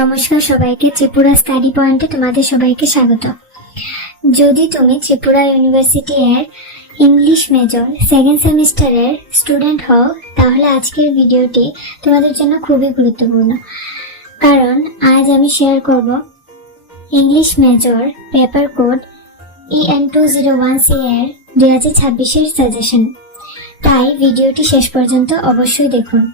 নমস্কার সবাইকে, ত্রিপুরা স্টাডি পয়েন্টে তোমাদের সবাইকে স্বাগত। যদি তুমি ত্রিপুরা ইউনিভার্সিটি এর ইংলিশ মেজর সেকেন্ড সেমিস্টারের স্টুডেন্ট হও, তাহলে আজকের ভিডিওটি তোমাদের জন্য খুবই গুরুত্বপূর্ণ। কারণ আজ আমি শেয়ার করব English major paper code EN201C এর 2026 সাজেশন। তাই ভিডিওটি শেষ পর্যন্ত অবশ্যই দেখুন।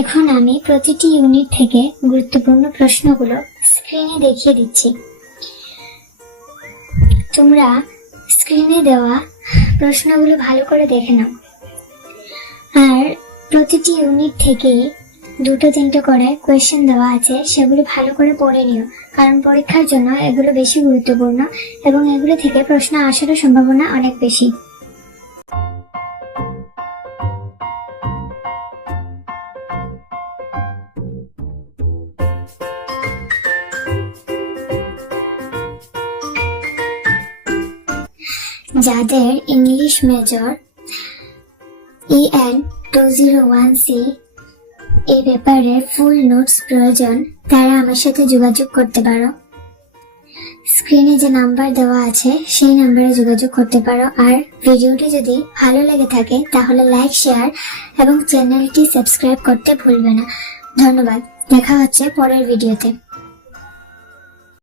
এখন আমি প্রতিটি ইউনিট থেকে গুরুত্বপূর্ণ প্রশ্নগুলো স্ক্রিনে দেখিয়ে দিচ্ছি। তোমরা স্ক্রিনে দেওয়া প্রশ্নগুলো ভালো করে দেখে নাও। আর প্রতিটি ইউনিট থেকে 2-3টে করে কোয়েশ্চেন দেওয়া আছে, সেগুলো ভালো করে পড়ে নিও। কারণ পরীক্ষার জন্য এগুলো বেশি গুরুত্বপূর্ণ এবং এগুলো থেকে প্রশ্ন আসার সম্ভাবনা অনেক বেশি। যাদের ইংলিশ মেজর EN201C এই পেপারের ফুল নোটস প্রয়োজন, তারা আমার সাথে যোগাযোগ করতে পারো। স্ক্রিনে যে নাম্বার দেওয়া আছে সেই নাম্বারে যোগাযোগ করতে পারো। আর ভিডিওটি যদি ভালো লেগে থাকে তাহলে লাইক, শেয়ার এবং চ্যানেলটি সাবস্ক্রাইব করতে ভুলবে না। ধন্যবাদ। দেখা হচ্ছে পরের ভিডিওতে।